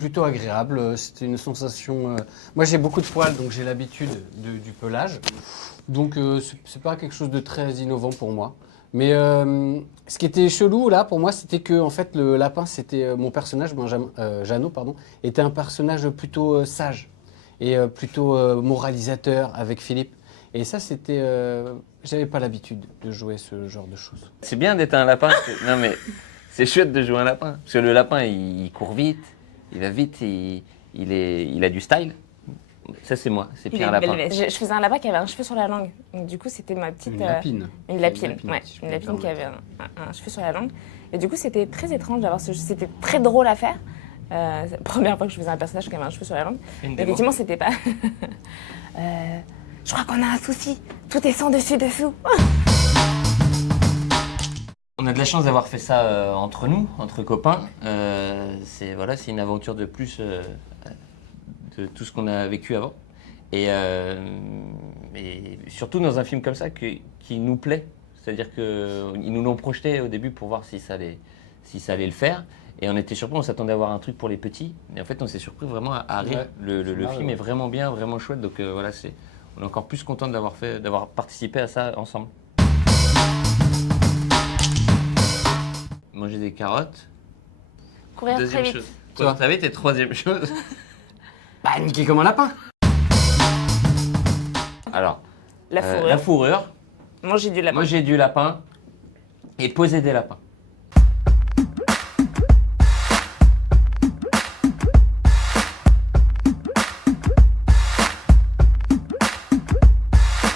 plutôt agréable. C'était une sensation. Moi, j'ai beaucoup de poils, donc j'ai l'habitude du pelage. Donc, c'est pas quelque chose de très innovant pour moi. Mais ce qui était chelou là pour moi, c'était que en fait le lapin, c'était mon personnage, Jeannot, pardon, était un personnage plutôt sage et plutôt moralisateur avec Philippe. Et ça, c'était, j'avais pas l'habitude de jouer ce genre de choses. C'est bien d'être un lapin. Non mais c'est chouette de jouer un lapin. Parce que le lapin, il court vite, il va vite, il a du style. Ça c'est moi, c'est Pierre Lapin. Je faisais un lapin qui avait un cheveu sur la langue. Donc du coup, c'était ma petite... Une lapine. Une lapine, ouais. Une lapine qui avait un cheveu sur la langue. Et du coup, c'était très étrange d'avoir ce... C'était très drôle à faire. La première fois que je faisais un personnage qui avait un cheveu sur la langue. Effectivement, c'était pas... je crois qu'on a un souci. Tout est sans dessus dessous. On a de la chance d'avoir fait ça entre nous, entre copains. C'est une aventure de plus de tout ce qu'on a vécu avant. Et surtout dans un film comme ça qui nous plaît. C'est-à-dire qu'ils nous l'ont projeté au début pour voir si ça allait le faire. Et on était surpris, on s'attendait à avoir un truc pour les petits. Et en fait, on s'est surpris vraiment à rire. Ouais, le film est vraiment bien, vraiment chouette. Donc on est encore plus content d'avoir participé à ça ensemble. Manger des carottes. Courir Deuxième très vite. chose. Toi, t'avais tes troisième chose. Bah, niquer comme un lapin. Alors, La fourrure. la fourrure, Manger du lapin. manger du lapin et poser des lapins.